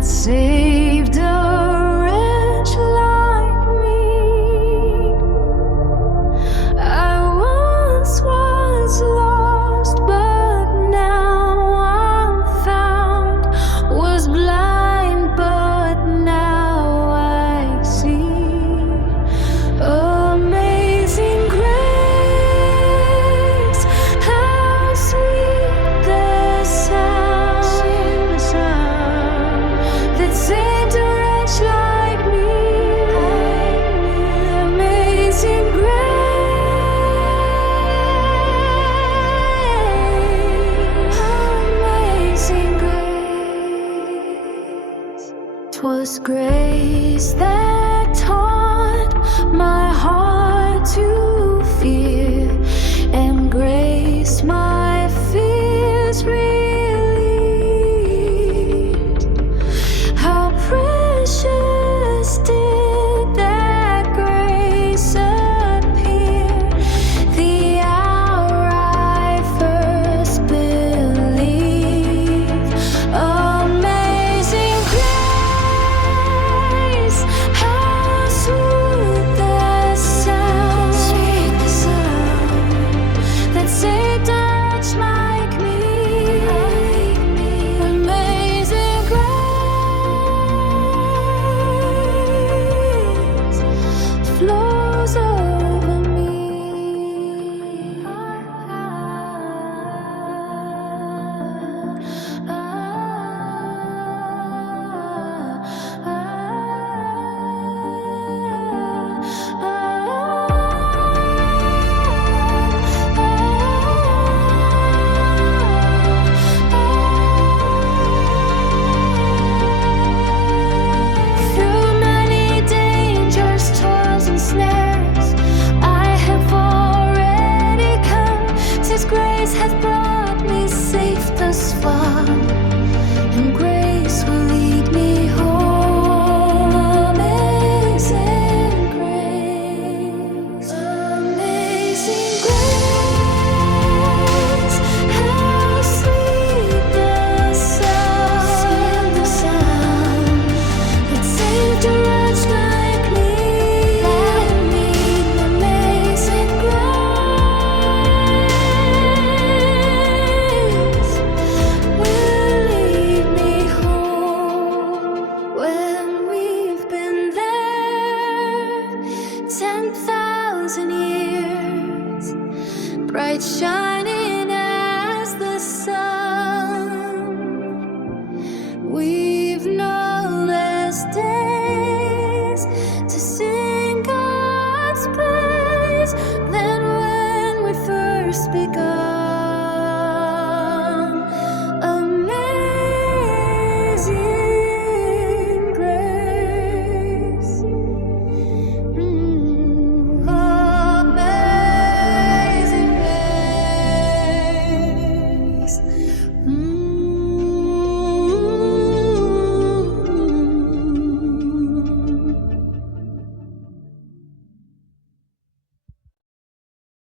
that saved a wretch like me. I once was lost, but now I'm found. Was blind, but now I see. Amazing grace, how sweet the sound that saved a wretch like me. Amazing grace, amazing grace. 'Twas grace that taught my heart to fear, and grace my fears relieved. How precious did that grace appear the hour I first believed. Amazing grace, how sweet the sound that saved a wretch like me. Amazing grace flows over me. Through many dangers, toils, and snares, I have already come. 'Tis grace hath brought me safe thus far, and grace will lead me home. Amazing grace, amazing grace, how sweet the sound that saved a wretch like me. Amazing grace will lead me home when we've been there 10,000 years, bright shining as the sun.